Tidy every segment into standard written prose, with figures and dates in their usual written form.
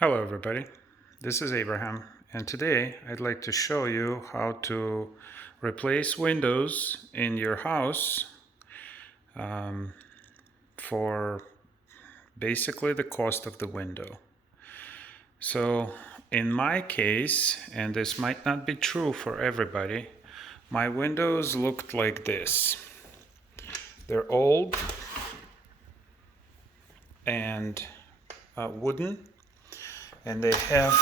Hello everybody, this is Abraham, and today I'd like to show you how to replace windows in your house for basically the cost of the window. So in my case, and this might not be true for everybody, my windows looked like this. They're old and wooden, and they have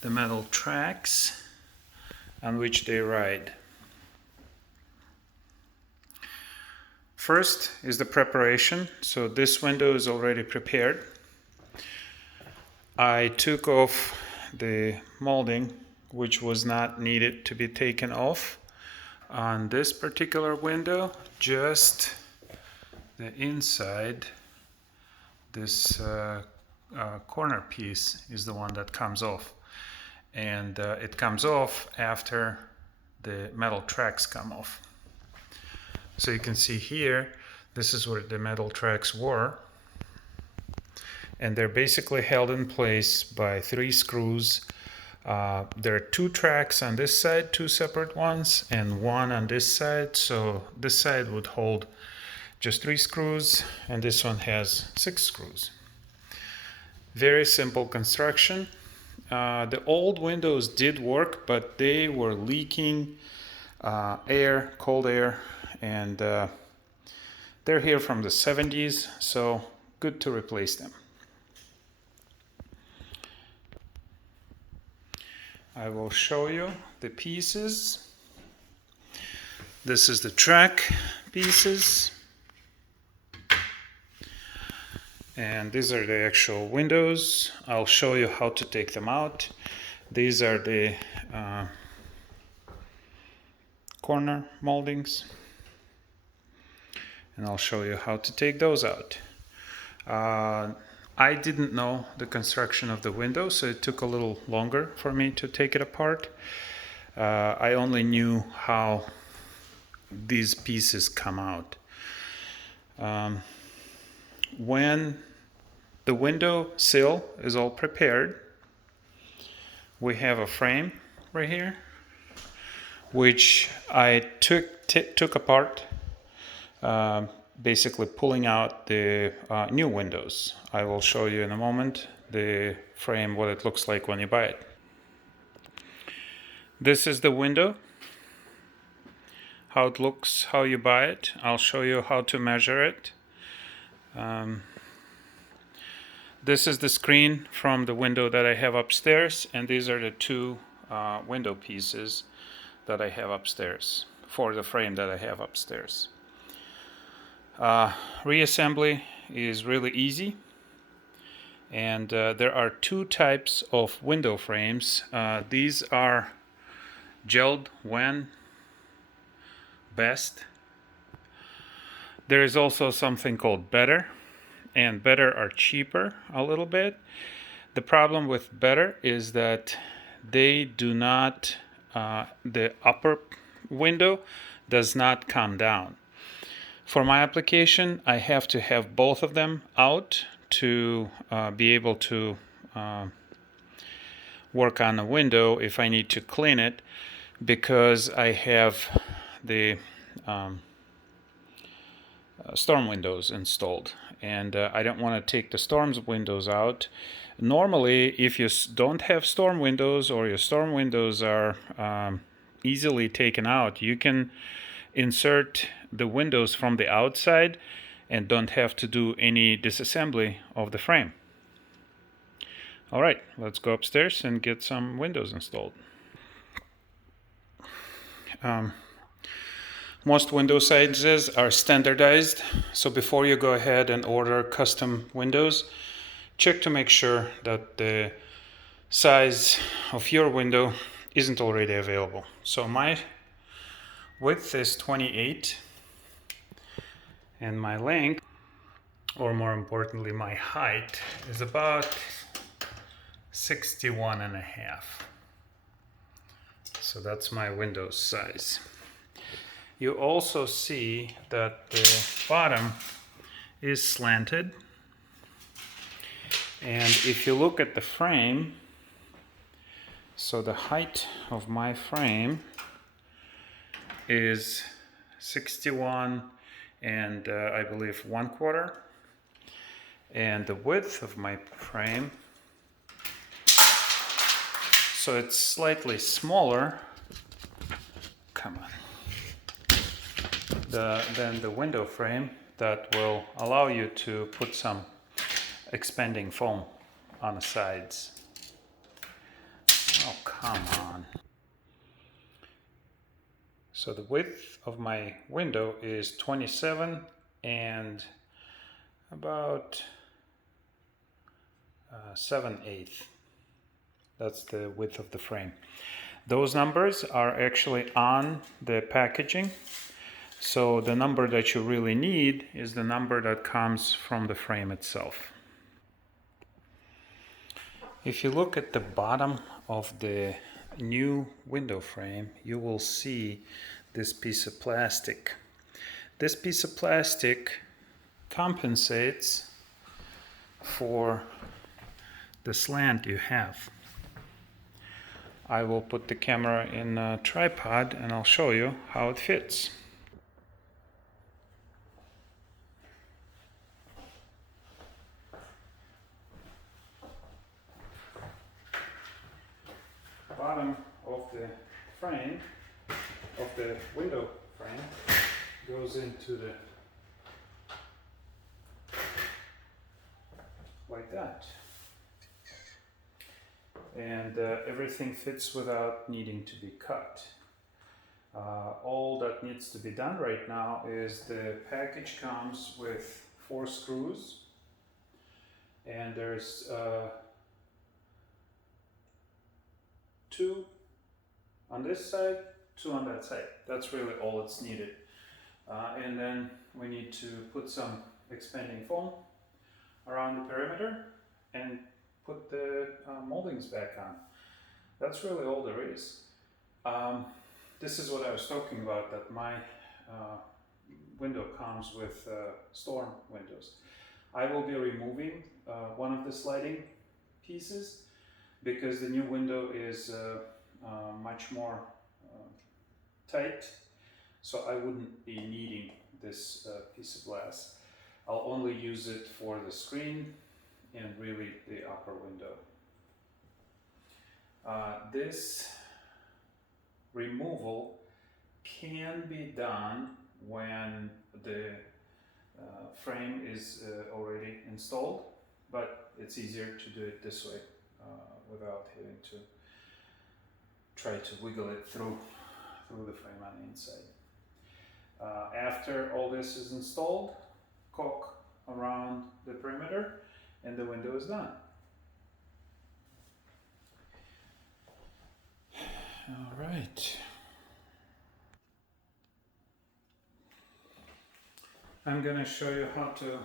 the metal tracks on which they ride. First is the preparation. So this window is already prepared. I took off the molding, which was not needed to be taken off on this particular window. Just the inside, this corner piece is the one that comes off, and it comes off after the metal tracks come off. So you can see here, this is where the metal tracks were, and they're basically held in place by 3 screws. There are 2 tracks on this side, 2 separate ones, and 1 on this side. So this side would hold just 3 screws, and this one has 6 screws. Very simple construction. The old windows did work, but they were leaking air, cold air, and they're here from the 70s, so good to replace them. I will show you the pieces. This is the track pieces, and these are the actual windows. I'll show you how to take them out. These are the corner moldings, and I'll show you how to take those out. I didn't know the construction of the window, so it took a little longer for me to take it apart. I only knew how these pieces come out. When the window sill is all prepared, we have a frame right here, which I took apart, basically pulling out the new windows. I will show you in a moment the frame, what it looks like when you buy it. This is the window, how it looks, how you buy it. I'll show you how to measure it. This is the screen from the window that I have upstairs, and these are the 2 window pieces that I have upstairs for the frame that I have upstairs. Reassembly is really easy, and there are 2 types of window frames. These are gelled when best. There is also something called better, and better are cheaper a little bit. The problem with better is that they do not, the upper window does not come down. For my application, I have to have both of them out to be able to work on a window if I need to clean it, because I have the storm windows installed, and I don't want to take the storm windows out. Normally, if you don't have storm windows, or your storm windows are easily taken out, you can insert the windows from the outside and don't have to do any disassembly of the frame. All right, let's go upstairs and get some windows installed. Most window sizes are standardized, so before you go ahead and order custom windows, check to make sure that the size of your window isn't already available. So my width is 28, and my length, or more importantly my height, is about 61 and a half. So that's my window size. You also see that the bottom is slanted, And if you look at the frame, so the height of my frame is 61 and I believe 1/4, and the width of my frame, so it's slightly smaller, come on, than the window frame, that will allow you to put some expanding foam on the sides. Oh, come on. So the width of my window is 27 and about 7/8. That's the width of the frame. Those numbers are actually on the packaging. So the number that you really need is the number that comes from the frame itself. If you look at the bottom of the new window frame, you will see this piece of plastic. This piece of plastic compensates for the slant you have. I will put the camera in a tripod and I'll show you how it fits. Bottom of the frame, of the window frame, goes into the, like that. And everything fits without needing to be cut. All that needs to be done right now is the package comes with 4 screws, and there's 2 on this side, 2 on that side. That's really all that's needed. And then we need to put some expanding foam around the perimeter and put the moldings back on. That's really all there is. This is what I was talking about, that my window comes with storm windows. I will be removing one of the sliding pieces because the new window is much more tight, so I wouldn't be needing this piece of glass. I'll only use it for the screen and really the upper window. This removal can be done when the frame is already installed, but it's easier to do it this way without having to try to wiggle it through the frame on the inside. After all this is installed, caulk around the perimeter and the window is done. All right. I'm going to show you how to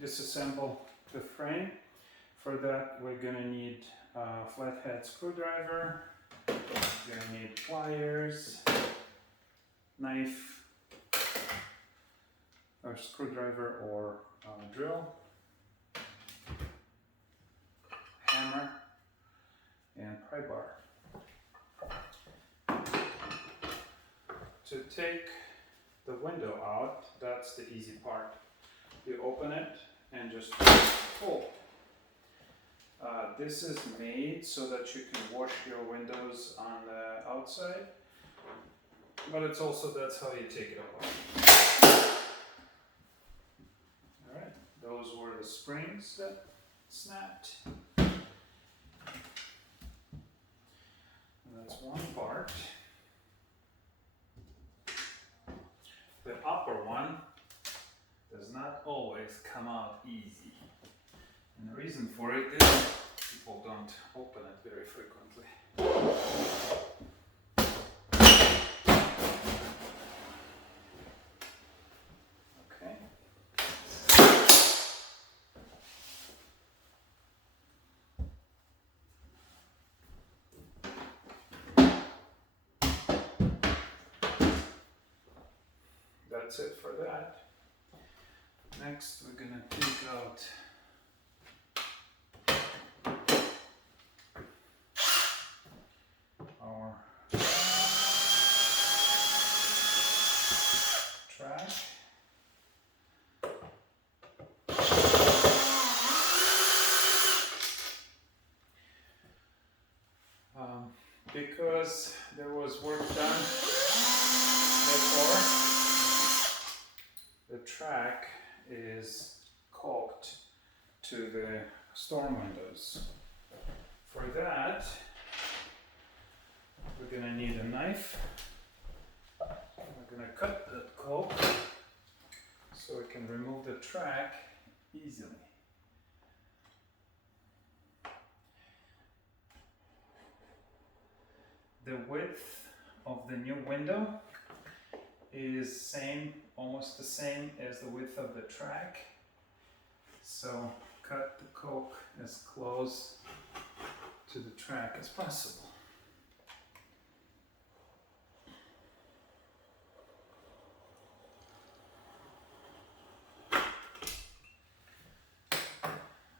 disassemble the frame. For that, we're going to need a flathead screwdriver, we're going to need pliers, knife, or screwdriver or drill, hammer, and pry bar. To take the window out, that's the easy part. You open it and just pull. This is made so that you can wash your windows on the outside, but it's also, that's how you take it apart. Alright, those were the springs that snapped. And that's one part. The upper one does not always come out easy. And the reason for it is people don't open it very frequently. Okay. That's it for that. Next, we're gonna take out because there was work done before. The track is caulked to the storm windows. For that, we're going to need a knife. We're going to cut the caulk so we can remove the track easily. The width of the new window is almost the same as the width of the track. So cut the caulk as close to the track as possible.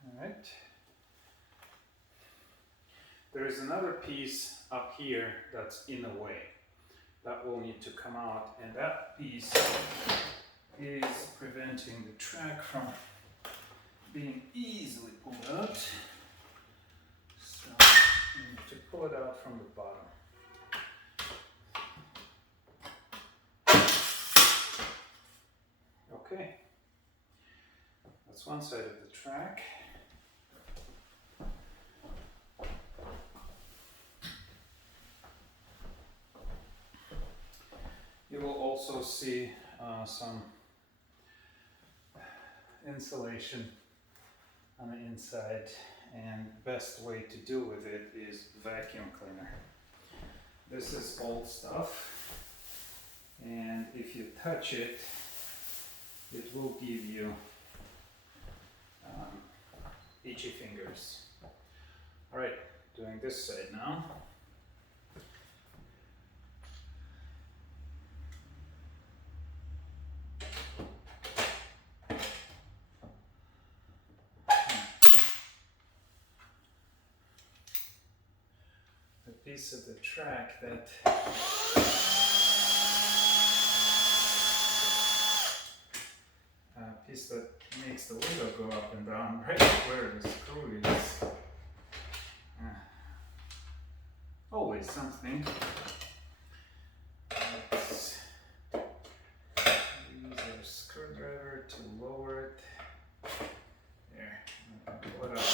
Alright. There is another piece up here that's in the way. That will need to come out, and that piece is preventing the track from being easily pulled out. So you need to pull it out from the bottom. Okay, that's one side of the track. You will also see some insulation on the inside, and the best way to deal with it is vacuum cleaner. This is old stuff, and if you touch it, it will give you itchy fingers. Alright, doing this side now. Piece of the track that piece that makes the window go up and down right where the screw is. Always something. Let's use our screwdriver to lower it. There, pull it up.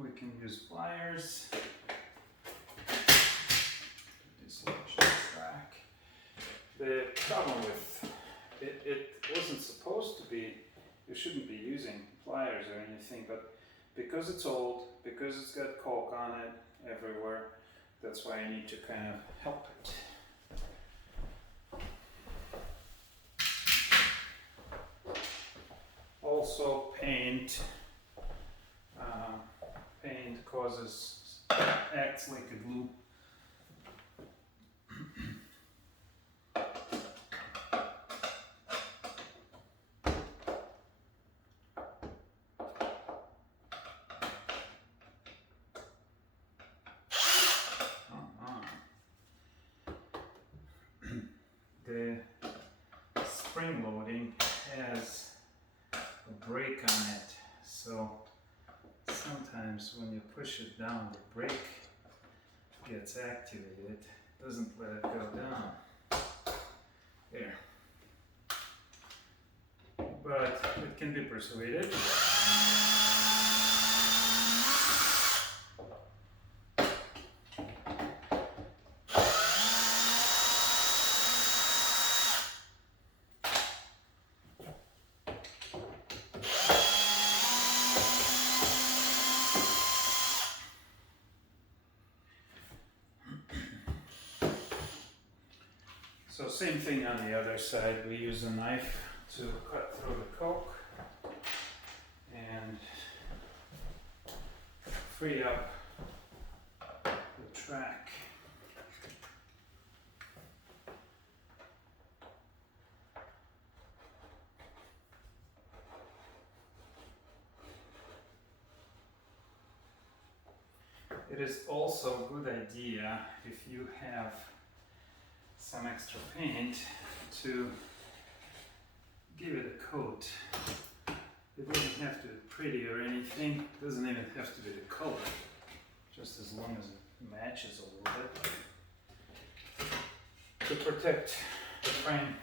We can use pliers to dislodge the track. The problem with it, it wasn't supposed to be, you shouldn't be using pliers or anything, but because it's old, because it's got caulk on it everywhere, that's why I need to kind of help it. Also, paint acts like a glue. The spring loading has a brake on it, so sometimes when you push it down, the brake gets activated, doesn't let it go down. There. But it can be persuaded. So same thing on the other side, we use a knife to cut through the caulk and free up the track. it is also a good idea if you have some extra paint to give it a coat. It doesn't have to be pretty or anything, it doesn't even have to be the color, just as long as it matches a little bit. To protect the frame,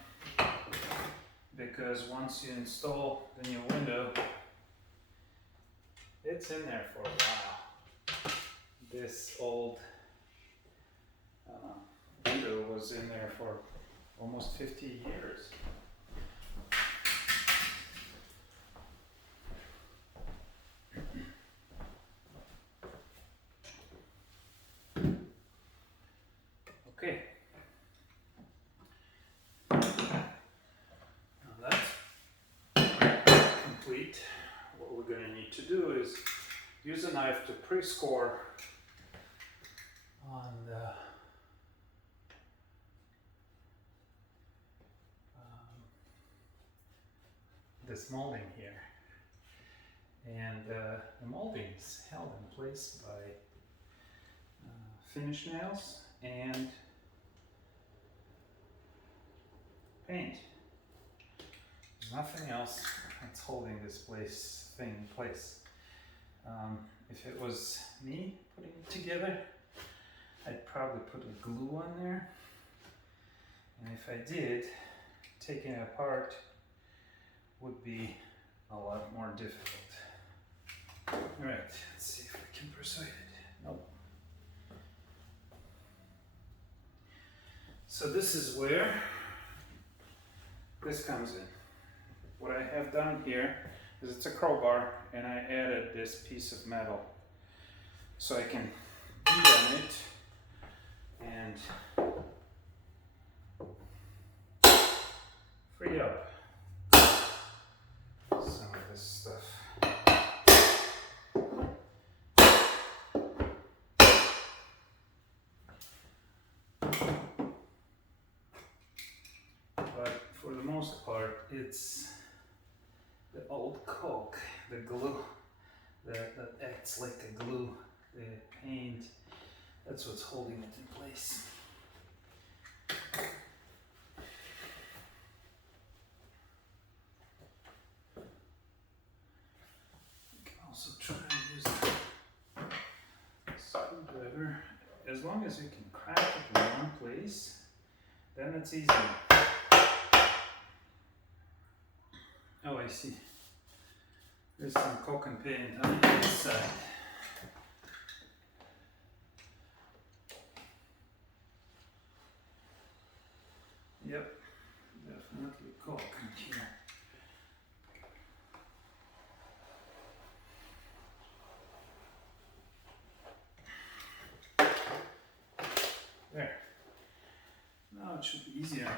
because once you install the new window, it's in there for a while. This old window was in there for almost 50 years. Okay. Now that's complete. What we're going to need to do is use a knife to pre-score on this molding here. And the molding is held in place by finish nails and paint. Nothing else that's holding this thing in place. If it was me putting it together, I'd probably put a glue on there. And if I did, taking it apart would be a lot more difficult. Alright, let's see if we can persuade it. Nope. So this is where this comes in. What I have done here is it's a crowbar and I added this piece of metal so I can beat on it and free up some of this stuff. But for the most part, it's the old Coke, the glue that acts like a glue, the paint, that's what's holding it in place. You can also try and use a screwdriver. As long as you can crack it in one place, then it's easy. Oh, I see. There's some Coke and paint on the inside. Yep, definitely Coke in here. There. Now it should be easier.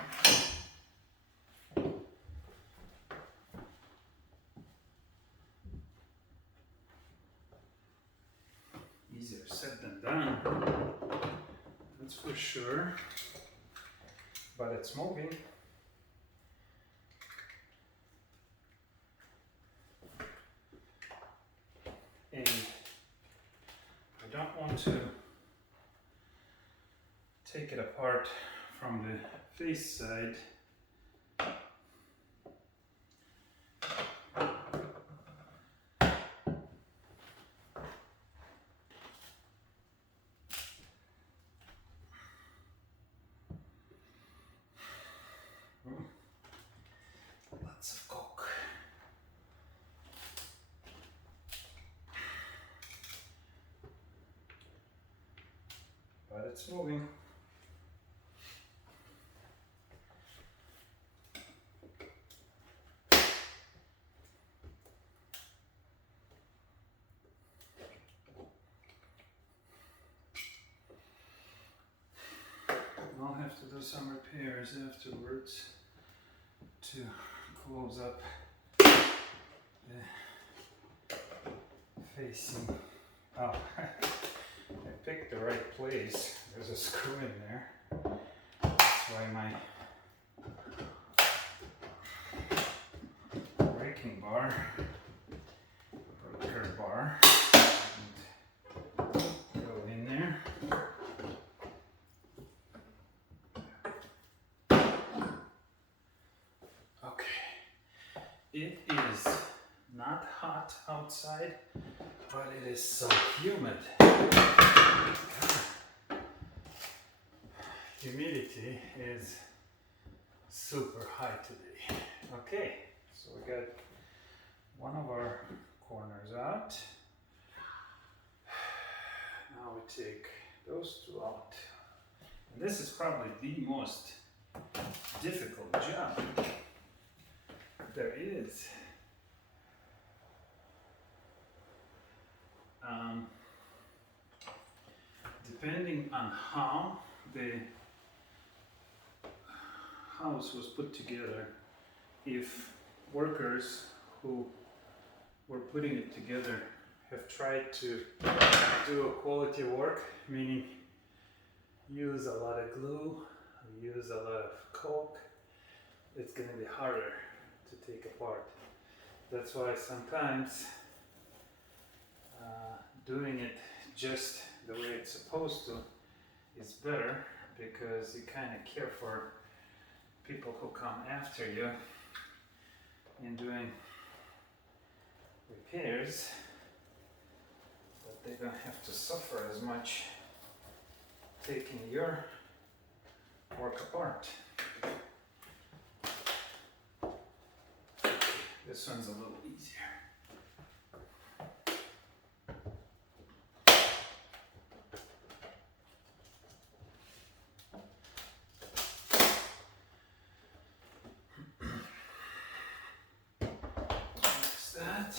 Easier said than done, that's for sure, but it's moving. And I don't want to take it apart from the face side. Lots of Coke. But it's moving. I'll have to do some repairs afterwards to close up the facing. Oh, I picked the right place. There's a screw in there. That's why my braking bar, breaker bar, didn't go it is not hot outside, but it is so humid. Humidity is super high today. Okay, so we got one of our corners out. Now we take those two out. And this is probably the most difficult job there is. Depending on how the house was put together, if workers who were putting it together have tried to do a quality work, meaning use a lot of glue, use a lot of caulk, it's going to be harder to take apart. That's why sometimes doing it just the way it's supposed to is better, because you kind of care for people who come after you in doing repairs, but they don't have to suffer as much taking your work apart. This one's a little easier. That.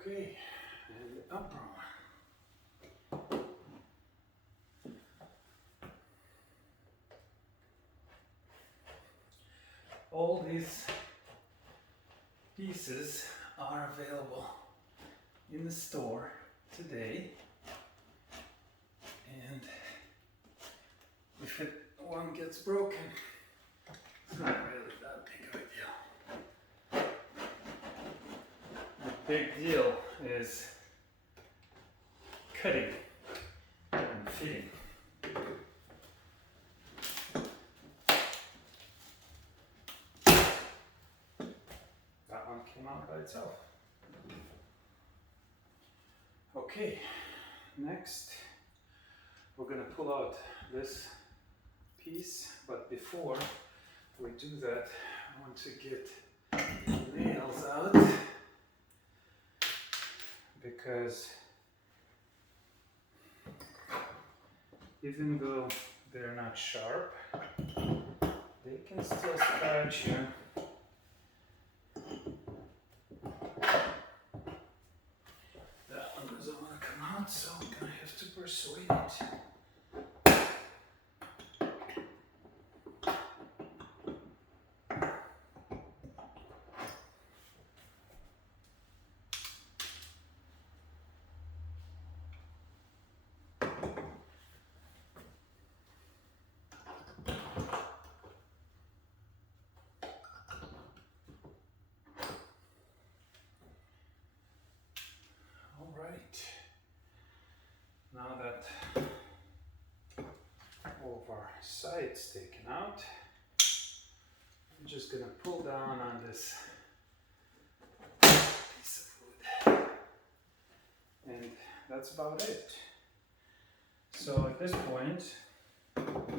Okay, and the upper one. All these pieces are available in the store today, and if one gets broken, it's not really that big of a deal. The big deal is cutting and fitting. Came out by itself. Okay, next we're going to pull out this piece, but before we do that, I want to get the nails out, because even though they're not sharp, they can still scratch you. So I'm gonna have to persuade it. All right. Now that all of our sides taken out, I'm just going to pull down on this piece of wood. And that's about it. So at this point, there's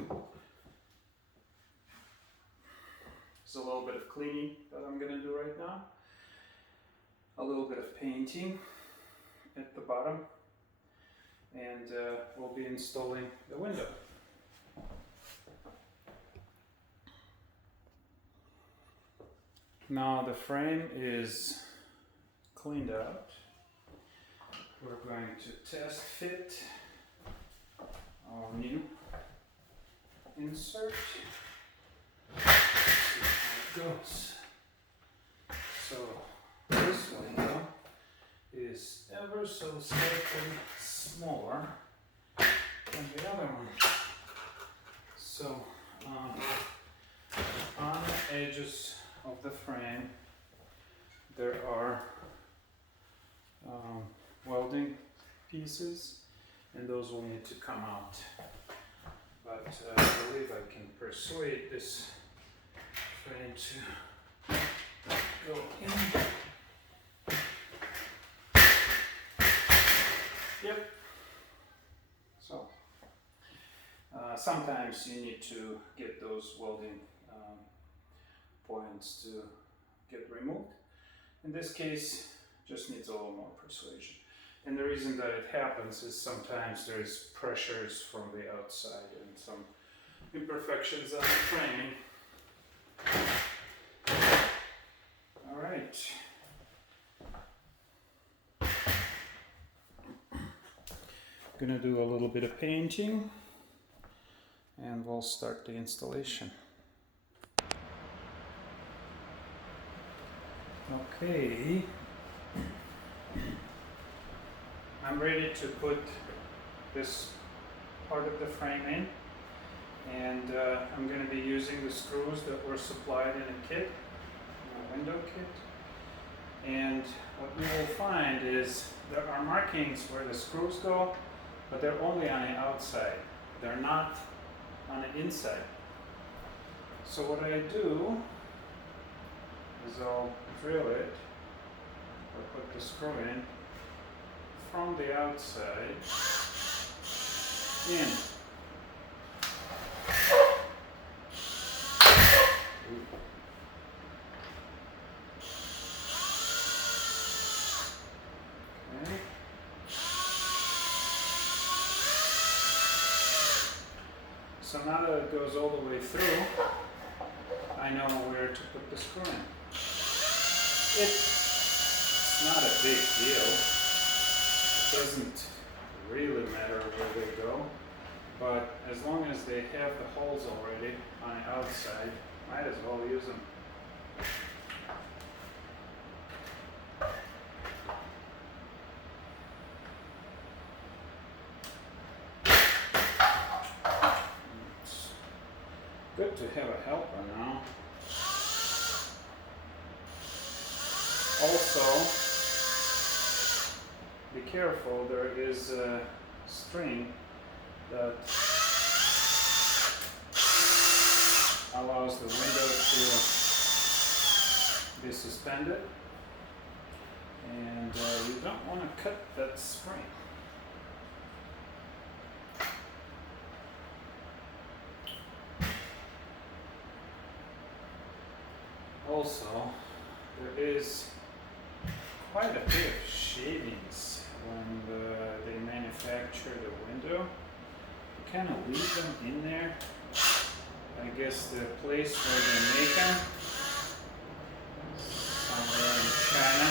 a little bit of cleaning that I'm going to do right now. A little bit of painting at the bottom. And we'll be installing the window. Now the frame is cleaned out. We're going to test fit our new insert. See how it goes. So this window is ever so slightly smaller than the other one. So on the edges of the frame there are welding pieces, and those will need to come out. But I believe I can persuade this frame to go in. Yep. So sometimes you need to get those welding points to get removed. In this case, just needs a little more persuasion. And the reason that it happens is sometimes there's pressures from the outside and some imperfections on the frame. All right. Gonna do a little bit of painting and we'll start the installation. Okay, I'm ready to put this part of the frame in, and I'm going to be using the screws that were supplied in a kit, a window kit. And what you will find is there are markings where the screws go, but they're only on the outside. They're not on the inside. So what I do is I'll drill it, or put the screw in, from the outside in. Okay. So now that it goes all the way through, I know where to put the screw in. It's not a big deal. It doesn't really matter where they go, but as long as they have the holes already on the outside, might as well use them. It's good to have a helper now. Also, be careful, there is a string that allows the window to be suspended, and you don't want to cut that spring. Also, there is quite a bit of shavings when they manufacture the window. You kind of leave them in there. I guess the place where they make them, somewhere in China,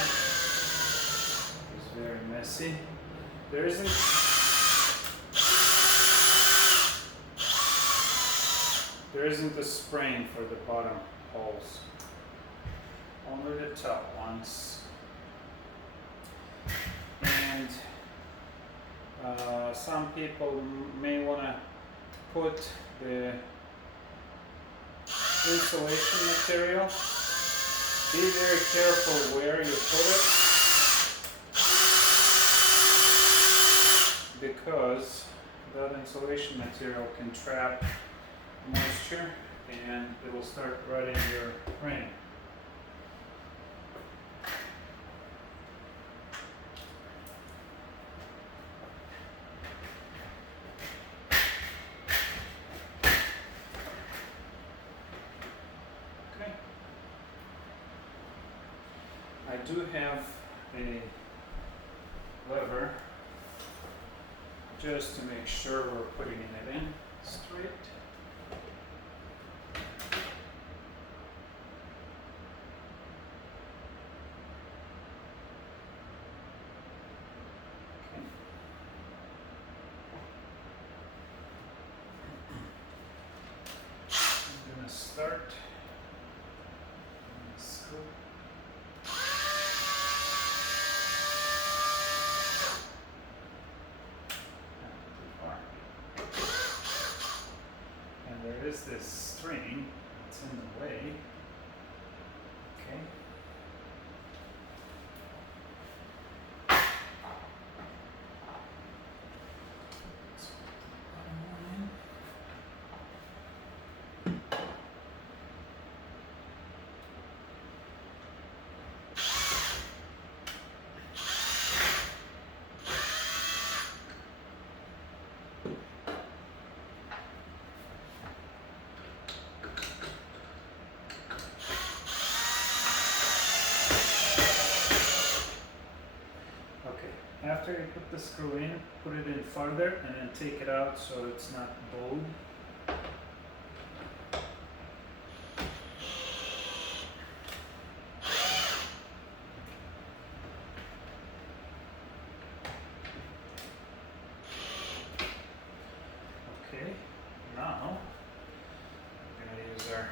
is very messy. There isn't a spring for the bottom holes, only the top ones. And some people may want to put the insulation material. Be very careful where you put it, because that insulation material can trap moisture and it will start rotting your frame. I do have a lever just to make sure we're putting it in straight. Okay. I'm going to start the screw. There is this string that's in the way. Okay. After you put the screw in, put it in further and then take it out so it's not bowed. Okay, now we're going to use our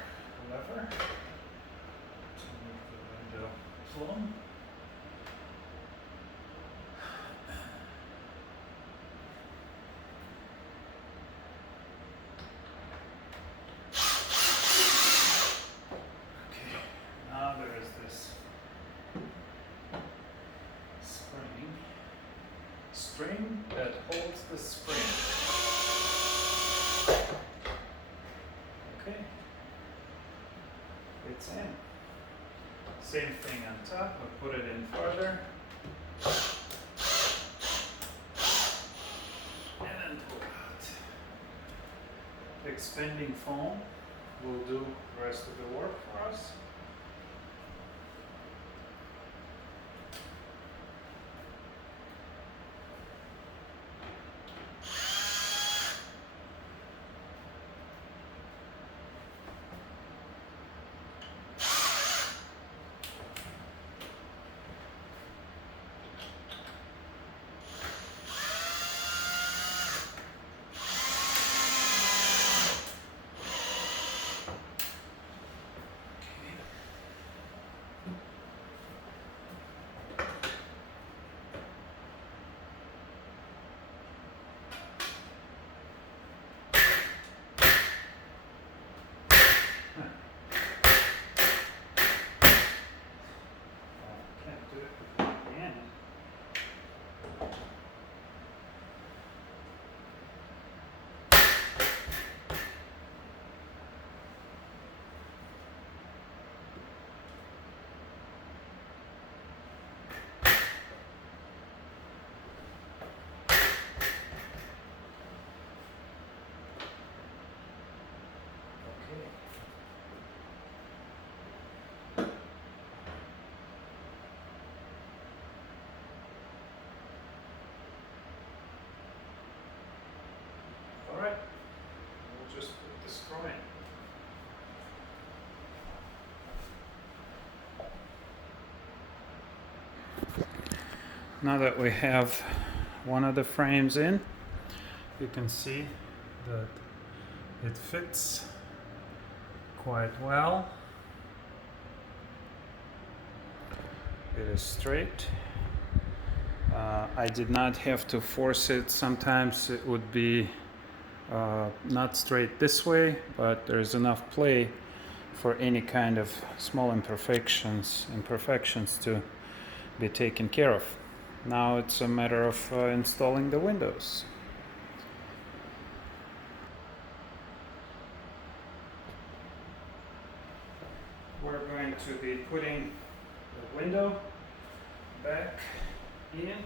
lever to move the window plumb. Now there is this string that holds the spring. Okay, it's in. Same thing on top, we'll put it in further. And then pull out. The expanding foam will do the rest of the work for us. Alright, we'll just put the screw in. Now that we have one of the frames in, you can see that it fits quite well. It is straight. I did not have to force it. Sometimes it would be not straight this way, but there's enough play for any kind of small imperfections to be taken care of. Now it's a matter of installing the windows. We're going to be putting the window back in, and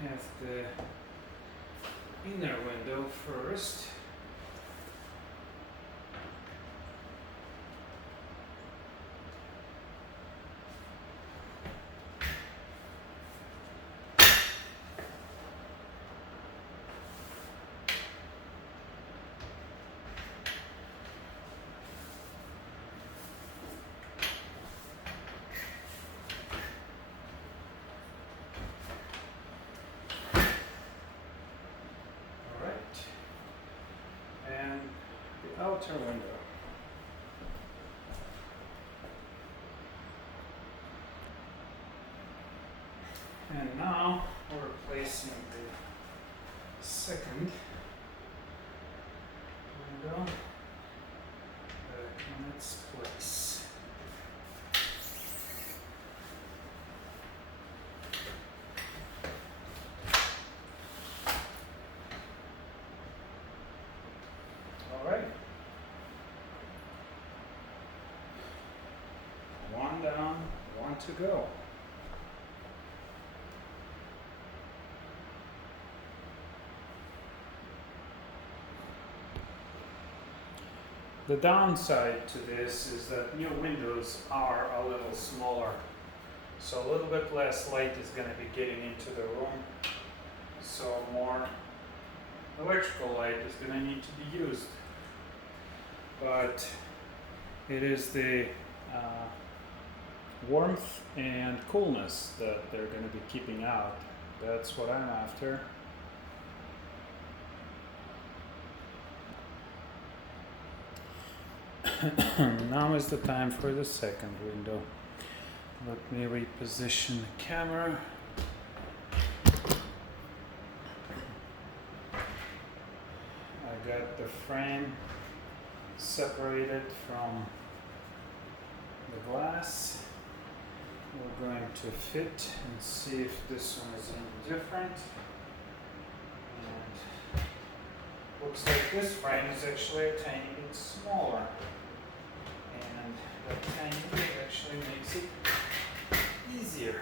we have the inner window first. Outer window. And now we're placing the second window. to go. The downside to this is that new windows are a little smaller, so a little bit less light is going to be getting into the room, so more electrical light is going to need to be used. But it is the warmth and coolness that they're going to be keeping out. That's what I'm after. Now is the time for the second window. Let me reposition the camera. I got the frame separated from the glass. We're going to fit and see if this one is any different. And looks like this frame is actually a tiny bit smaller. And that tiny bit actually makes it easier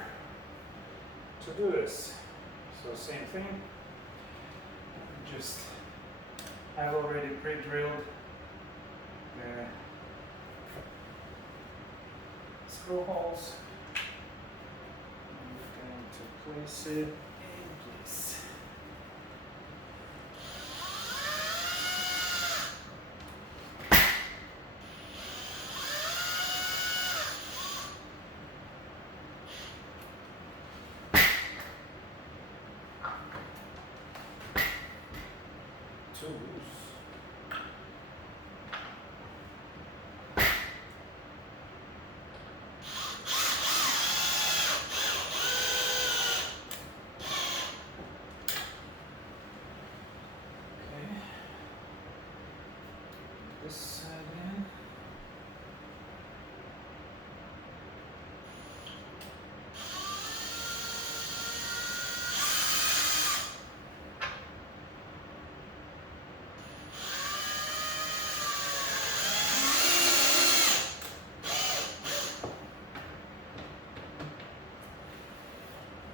to do this. So same thing. Just I've already pre-drilled the screw holes. I'm going to place it in place. Too loose. This side in.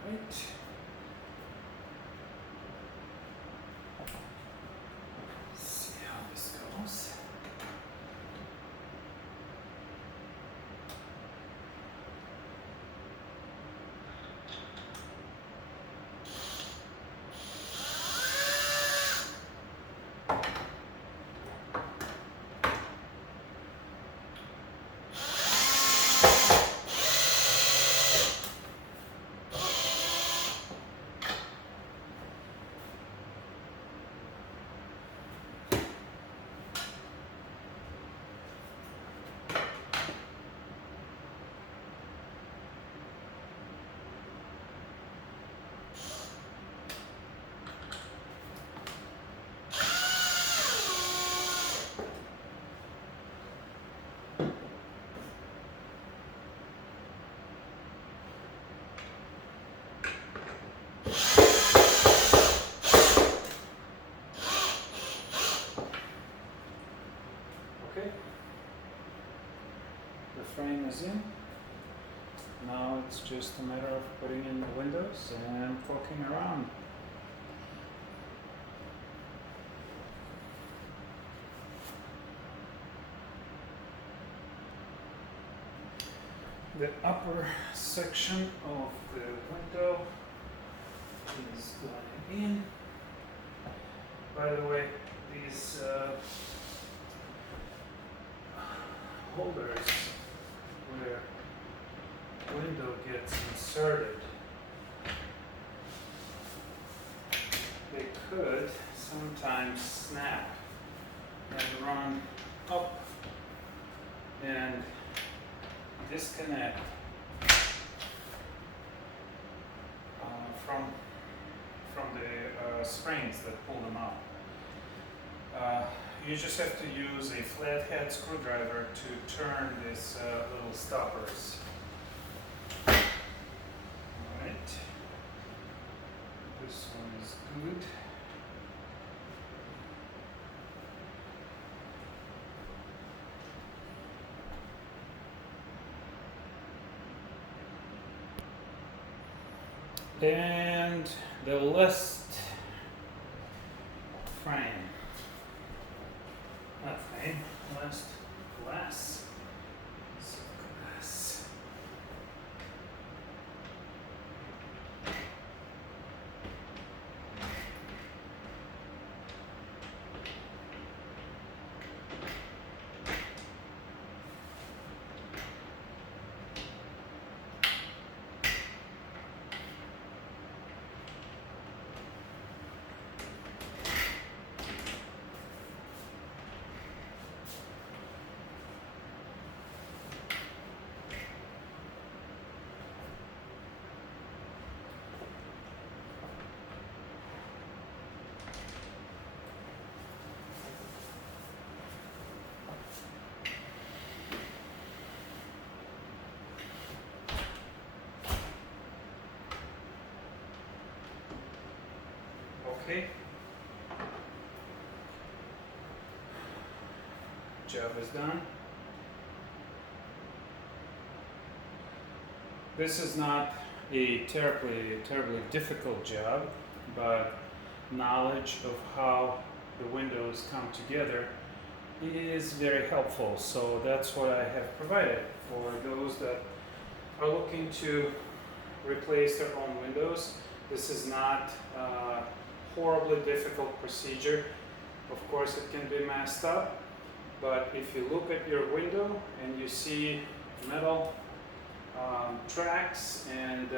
Right. See how this goes. Okay, the frame is in. Now it's just a matter of putting in the windows and poking around. The upper section of the window is going in. By the way, these holders where window gets inserted, they could sometimes snap and run up and disconnect from the springs that pull them out. You just have to use a flathead screwdriver to turn these little stoppers. Alright, this one is good. And the last frame, not frame, last glass. Glass. Okay. Job is done. This is not a terribly difficult job, but knowledge of how the windows come together is very helpful. So that's what I have provided for those that are looking to replace their own windows. This is not a horribly difficult procedure. Of course, it can be messed up, but if you look at your window and you see metal tracks and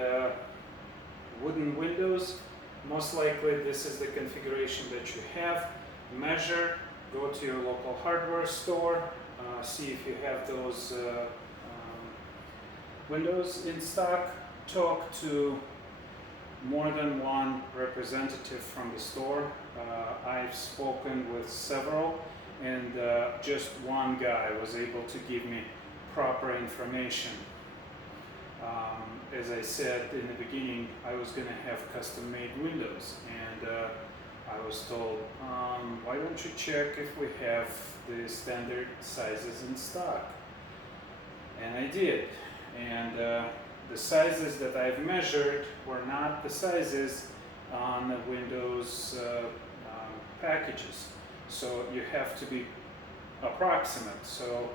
wooden windows, most likely this is the configuration that you have. Measure, go to your local hardware store, see if you have those windows in stock. Talk to more than one representative from the store. I've spoken with several, and just one guy was able to give me proper information. As I said in the beginning, I was going to have custom-made windows, and I was told, why don't you check if we have the standard sizes in stock? And I did, and the sizes that I've measured were not the sizes on the Windows packages. So you have to be approximate. So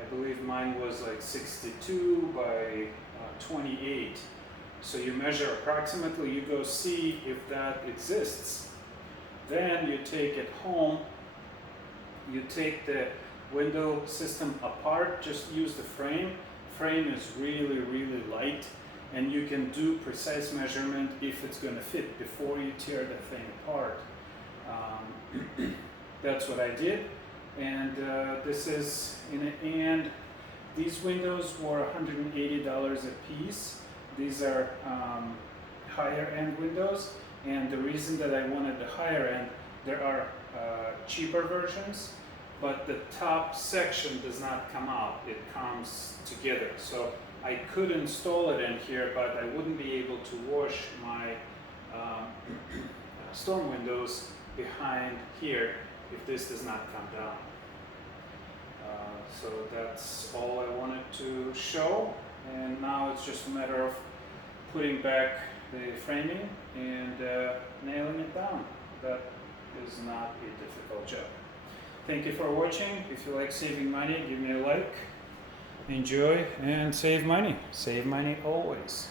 I believe mine was like 62 by 28. So you measure approximately, you go see if that exists. Then you take it home, you take the window system apart, just use the frame. Frame is really light, and you can do precise measurement if it's going to fit before you tear the thing apart. That's what I did, and this is and these windows were $180 a piece. These are higher end windows, and the reason that I wanted the higher end, there are cheaper versions, but the top section does not come out, it comes together. So I could install it in here, but I wouldn't be able to wash my storm windows behind here if this does not come down. So that's all I wanted to show, and now it's just a matter of putting back the framing and nailing it down. That is not a difficult job. Thank you for watching. If you like saving money, give me a like. Enjoy and save money. Save money always.